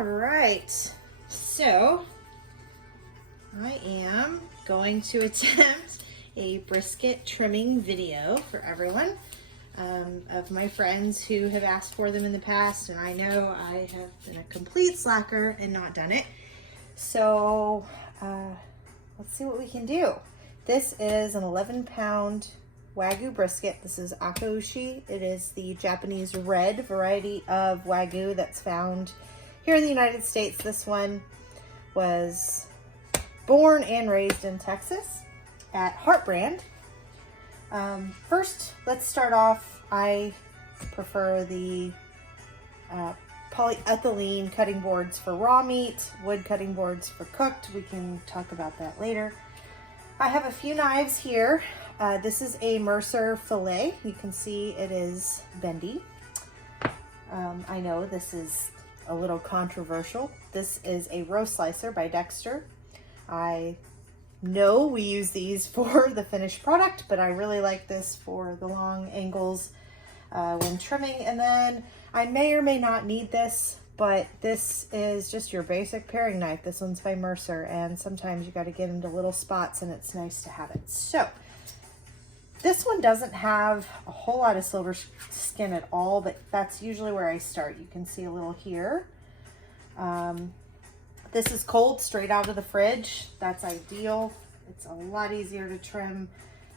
All right, so I am going to attempt a brisket trimming video for everyone of my friends who have asked for them in the past, and I know I have been a complete slacker and not done it. So let's see what we can do. This is an 11-pound Wagyu brisket. This is Akaushi. It is the Japanese red variety of Wagyu that's found here in the United States. This one was born and raised in Texas at Heart Brand. First, let's start off. I prefer the polyethylene cutting boards for raw meat, wood cutting boards for cooked. We can talk about that later. I have a few knives here. This is a Mercer fillet. You can see it is bendy. I know this is a little controversial. This is a roast slicer by Dexter. I know we use these for the finished product, but I really like this for the long angles when trimming. And then I may or may not need this, but this is just your basic paring knife. This one's by Mercer, and sometimes you got to get into little spots and it's nice to have it. So this one doesn't have a whole lot of silver skin at all, but that's usually where I start. You can see a little here. This is cold, straight out of the fridge. That's ideal. It's a lot easier to trim.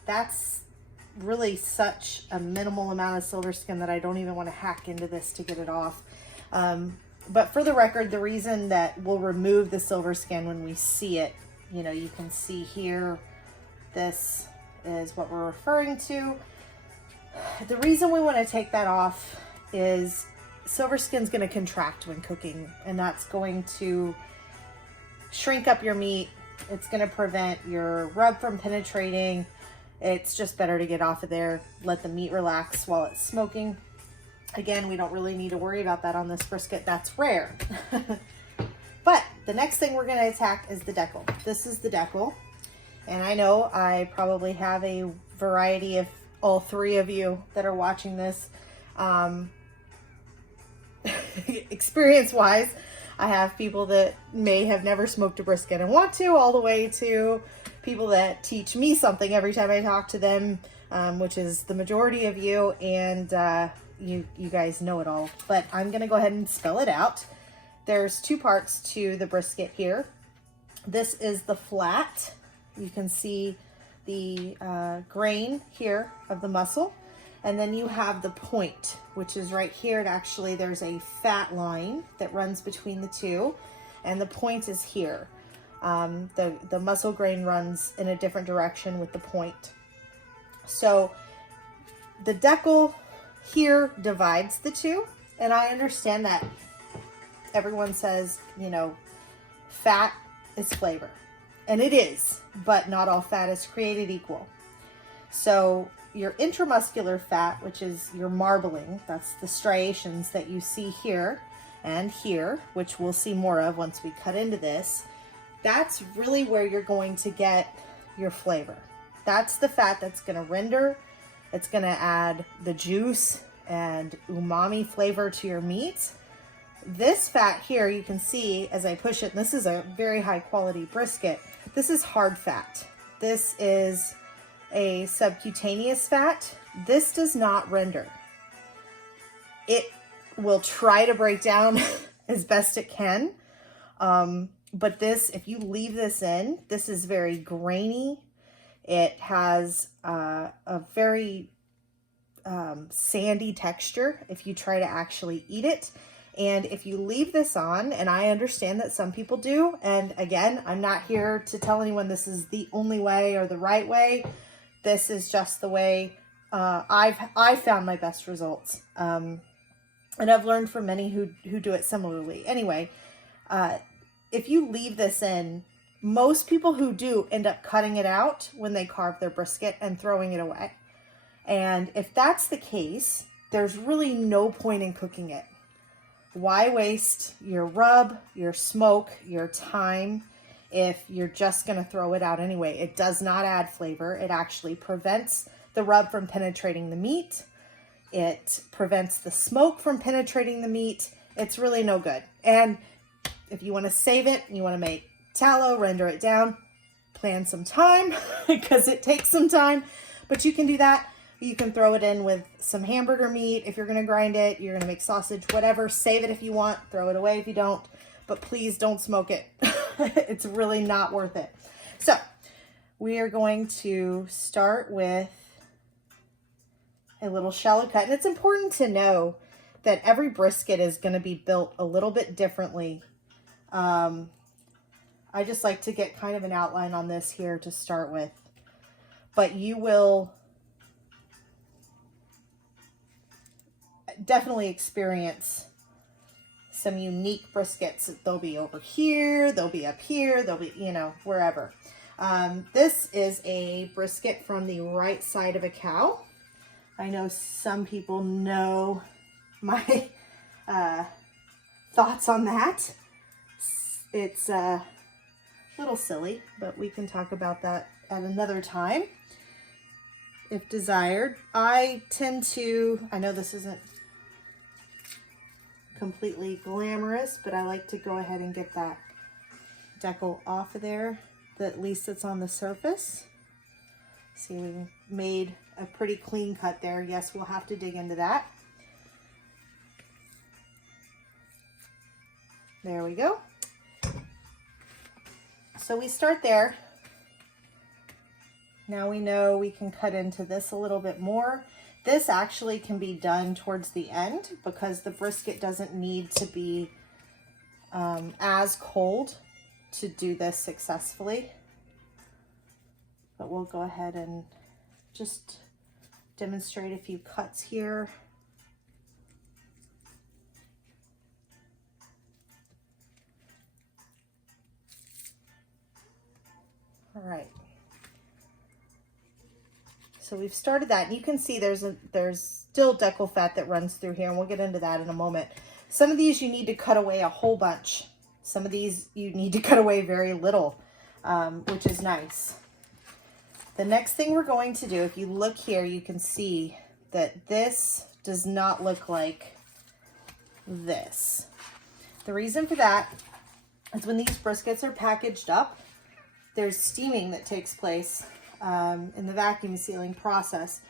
That's really such a minimal amount of silver skin that I don't even want to hack into this to get it off. But for the record, the reason that we'll remove the silver skin when we see it, you know, you can see here, this is what we're referring to. The reason we want to take that off is silver skin's going to contract when cooking, and that's going to shrink up your meat. It's going to prevent your rub from penetrating. It's just better to get off of there, let the meat relax while it's smoking. Again, we don't really need to worry about that on this brisket. That's rare. But the next thing we're going to attack is the decal. This is the decal. And I know I probably have a variety of all three of you that are watching this. Experience-wise, I have people that may have never smoked a brisket and want to, all the way to people that teach me something every time I talk to them, which is the majority of you, and you guys know it all. But I'm going to go ahead and spell it out. There's two parts to the brisket here. This is the flat. You can see the grain here of the muscle. And then you have the point, which is right here. And actually, there's a fat line that runs between the two. And the point is here. The muscle grain runs in a different direction with the point. So the decal here divides the two. And I understand that everyone says, you know, fat is flavor. And it is, but not all fat is created equal. So your intramuscular fat, which is your marbling, that's the striations that you see here and here, which we'll see more of once we cut into this, that's really where you're going to get your flavor. That's the fat that's going to render. It's going to add the juice and umami flavor to your meat. This fat here, you can see as I push it, and this is a very high quality brisket. This is hard fat. This is a subcutaneous fat. This does not render. It will try to break down as best it can. But this, if you leave this in, this is very grainy. It has a very sandy texture if you try to actually eat it. And if you leave this on, and I understand that some people do, and again, I'm not here to tell anyone this is the only way or the right way. This is just the way I've found my best results. And I've learned from many who do it similarly. Anyway, if you leave this in, most people who do end up cutting it out when they carve their brisket and throwing it away. And if that's the case, there's really no point in cooking it. Why waste your rub, your smoke, your time if you're just going to throw it out anyway? It does not add flavor. It actually prevents the rub from penetrating the meat. It prevents the smoke from penetrating the meat. It's really no good. And If you want to save it, you want to make tallow, render it down, plan some time because it takes some time, but you can do that. You can throw it in with some hamburger meat. If you're going to grind it, you're going to make sausage, whatever, save it if you want, throw it away if you don't, but please don't smoke it. It's really not worth it. So we are going to start with a little shallow cut. And it's important to know that every brisket is going to be built a little bit differently. I just like to get kind of an outline on this here to start with, but you will definitely experience some unique briskets. They'll be over here, they'll be up here, they'll be, you know, wherever. This is a brisket from the right side of a cow. I know some people know my thoughts on that. It's a little silly, but we can talk about that at another time if desired. I tend to, I know this isn't completely glamorous, but I like to go ahead and get that decal off of there, at least it's on the surface. See, we made a pretty clean cut there. Yes, we'll have to dig into that. There we go. So we start there. Now we know we can cut into this a little bit more. This actually can be done towards the end because the brisket doesn't need to be as cold to do this successfully. But we'll go ahead and just demonstrate a few cuts here. All right. So we've started that, and you can see there's still decal fat that runs through here, and we'll get into that in a moment. Some of these you need to cut away a whole bunch. Some of these you need to cut away very little, which is nice. The next thing we're going to do, if you look here, you can see that this does not look like this. The reason for that is when these briskets are packaged up, there's steaming that takes place in the vacuum sealing process.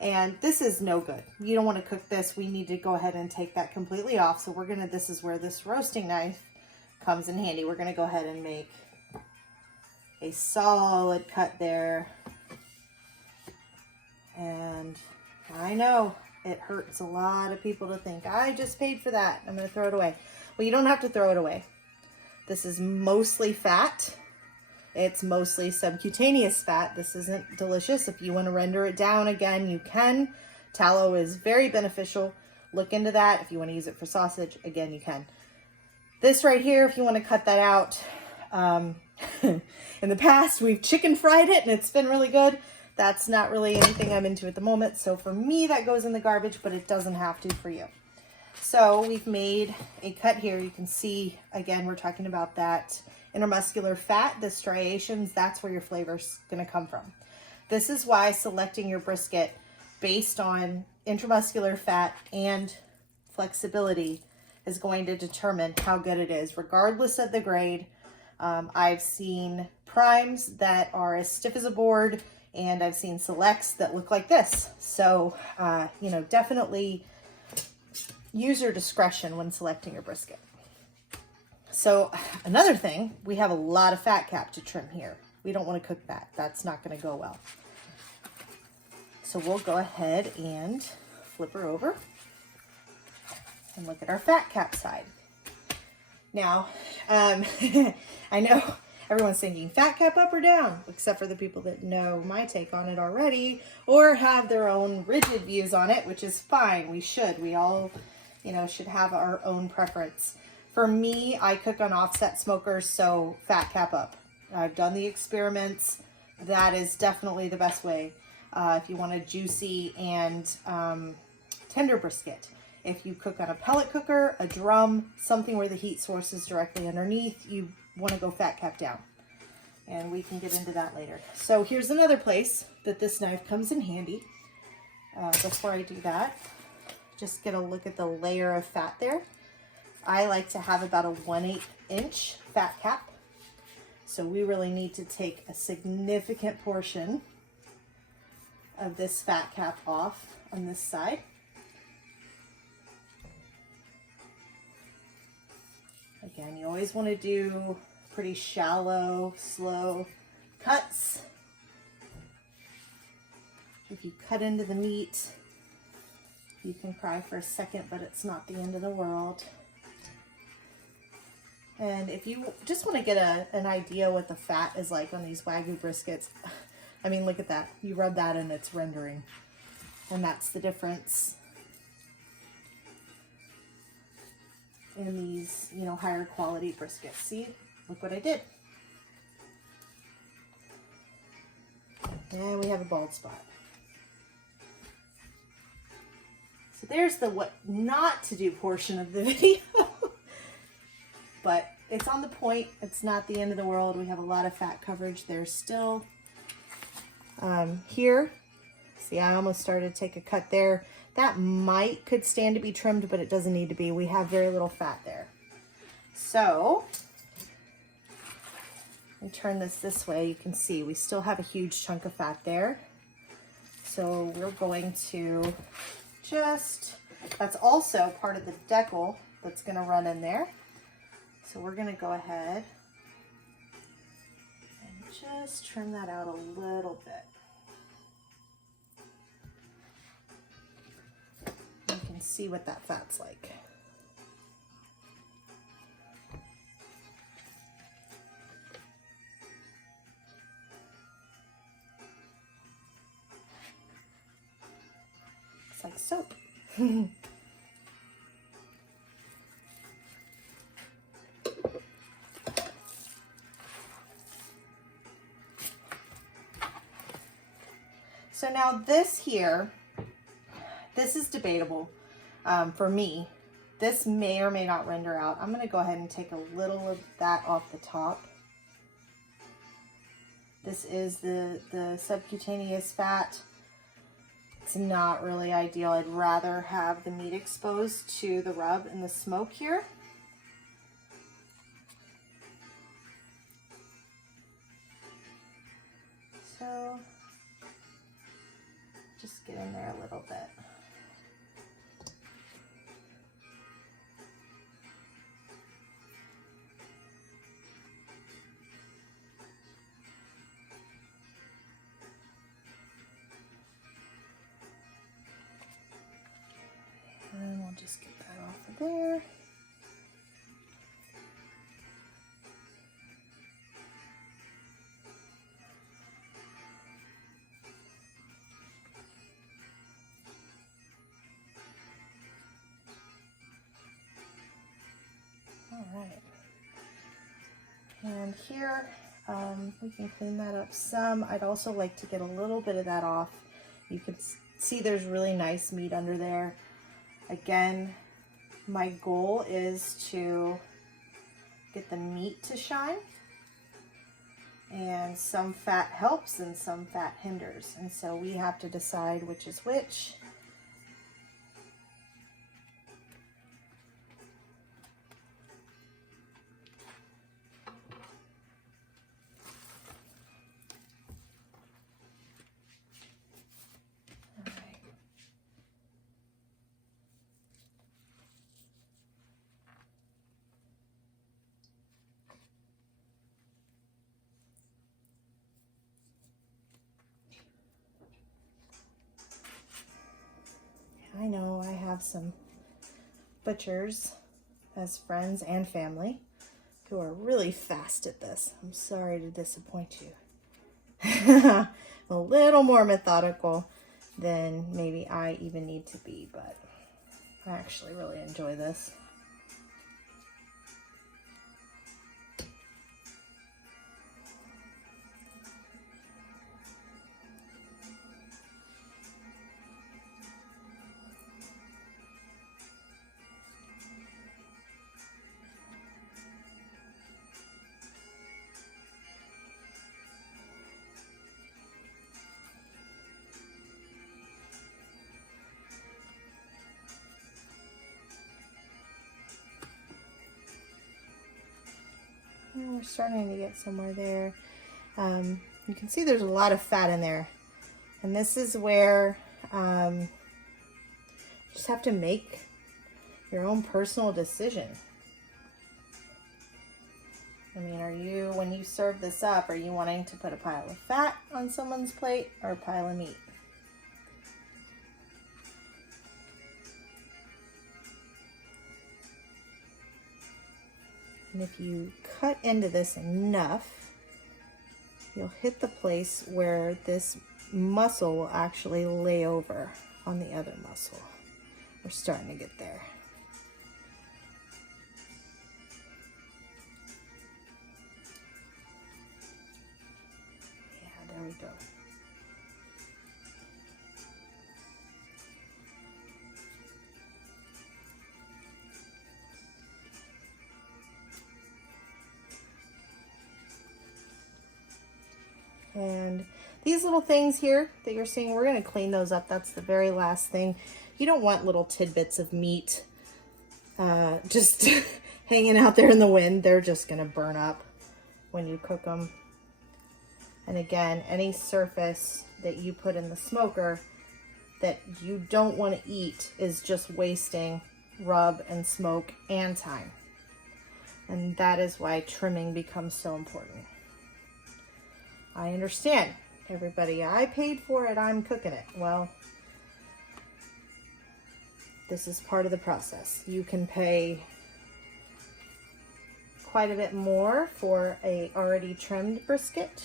And this is no good. You don't want to cook this. We need to go ahead and take that completely off. So this is where this roasting knife comes in handy. We're gonna go ahead and make a solid cut there. And I know it hurts a lot of people to think, I just paid for that, I'm gonna throw it away. Well, you don't have to throw it away. This is mostly fat. It's mostly subcutaneous fat. This isn't delicious. If you want to render it down again, you can. Tallow is very beneficial. Look into that. If you want to use it for sausage, again, you can. This right here, if you want to cut that out, in the past, we've chicken fried it and it's been really good. That's not really anything I'm into at the moment. So for me, that goes in the garbage, but it doesn't have to for you. So we've made a cut here. You can see, again, we're talking about that intermuscular fat, the striations, that's where your flavor's gonna come from. This is why selecting your brisket based on intramuscular fat and flexibility is going to determine how good it is, regardless of the grade. I've seen primes that are as stiff as a board, and I've seen selects that look like this. So, you know, definitely use your discretion when selecting your brisket. So another thing, we have a lot of fat cap to trim here. We don't want to cook that. That's not going to go well. So we'll go ahead and flip her over and look at our fat cap side. Now, I know everyone's thinking fat cap up or down, except for the people that know my take on it already or have their own rigid views on it, which is fine. We all, you know, should have our own preference. For me, I cook on offset smokers, so fat cap up. I've done the experiments. That is definitely the best way if you want a juicy and tender brisket. If you cook on a pellet cooker, a drum, something where the heat source is directly underneath, you want to go fat cap down. And we can get into that later. So here's another place that this knife comes in handy. Before I do that, just get a look at the layer of fat there. I like to have about a 1/8 inch fat cap. So we really need to take a significant portion of this fat cap off on this side. Again, you always want to do pretty shallow, slow cuts. If you cut into the meat, you can cry for a second, but it's not the end of the world. And if you just want to get an idea what the fat is like on these Wagyu briskets, I mean, look at that. You rub that and it's rendering. And that's the difference in these, you know, higher quality briskets. See, look what I did. And we have a bald spot. So there's the what not to do portion of the video. But it's on the point. It's not the end of the world. We have a lot of fat coverage there still. Here, see, I almost started to take a cut there. That could stand to be trimmed, but it doesn't need to be. We have very little fat there. So, let me turn this way. You can see we still have a huge chunk of fat there. So we're going to that's also part of the decal that's going to run in there. So we're going to go ahead and just trim that out a little bit. You can see what that fat's like. It's like soap. So now this here, this is debatable for me. This may or may not render out. I'm going to go ahead and take a little of that off the top. This is the subcutaneous fat. It's not really ideal. I'd rather have the meat exposed to the rub and the smoke here. So just get in there a little bit. And we'll just get that off of there. All right. And here, we can clean that up some. I'd also like to get a little bit of that off. You can see there's really nice meat under there. Again, my goal is to get the meat to shine, and some fat helps and some fat hinders, and so we have to decide which is which. I know I have some butchers as friends and family who are really fast at this. I'm sorry to disappoint you. A little more methodical than maybe I even need to be, but I actually really enjoy this. We're starting to get somewhere there. You can see there's a lot of fat in there. And this is where you just have to make your own personal decision. I mean, when you serve this up, are you wanting to put a pile of fat on someone's plate or a pile of meat? And if you cut into this enough, you'll hit the place where this muscle will actually lay over on the other muscle. We're starting to get there. Yeah, there we go. And these little things here that you're seeing, we're going to clean those up. That's the very last thing. You don't want little tidbits of meat just hanging out there in the wind. They're just going to burn up when you cook them. And again, any surface that you put in the smoker that you don't want to eat is just wasting rub and smoke and time. And that is why trimming becomes so important. I understand, everybody. I paid for it. I'm cooking it. Well, this is part of the process. You can pay quite a bit more for a already trimmed brisket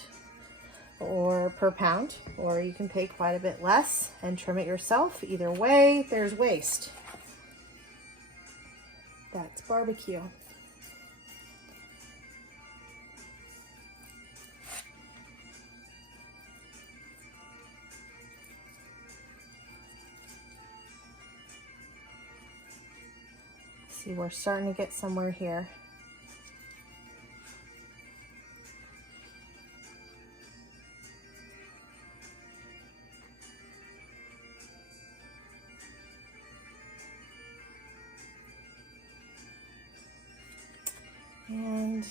or per pound, or you can pay quite a bit less and trim it yourself. Either way, there's waste. That's barbecue. See, we're starting to get somewhere here. And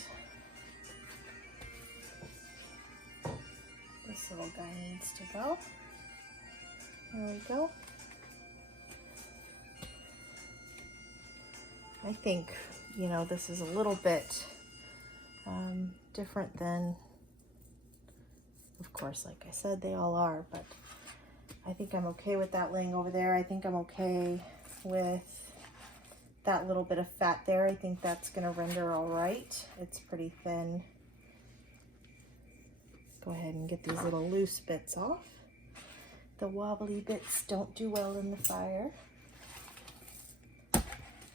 this little guy needs to go. There we go. I think, you know, this is a little bit different than, of course, like I said, they all are, but I think I'm okay with that laying over there. I think I'm okay with that little bit of fat there. I think that's going to render all right. It's pretty thin. Go ahead and get these little loose bits off. The wobbly bits don't do well in the fire.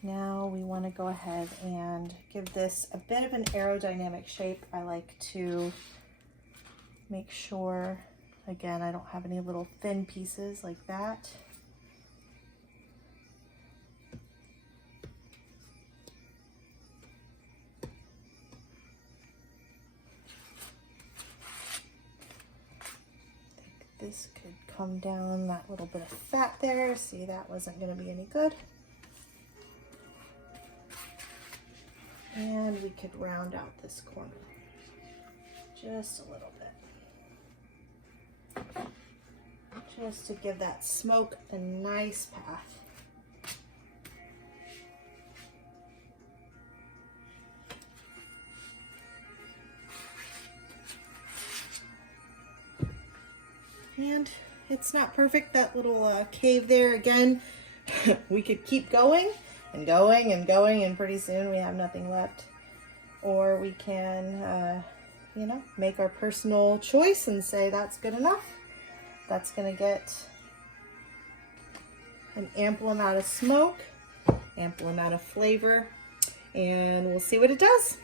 Now we want to go ahead and give this a bit of an aerodynamic shape. I like to make sure, again, I don't have any little thin pieces like that. I think this could come down, that little bit of fat there. See, that wasn't going to be any good. And we could round out this corner just a little bit, just to give that smoke a nice path. And it's not perfect, that little cave there. Again, we could keep going and going and going, and pretty soon we have nothing left. Or we can, you know, make our personal choice and say that's good enough. That's going to get an ample amount of smoke, ample amount of flavor, and we'll see what it does.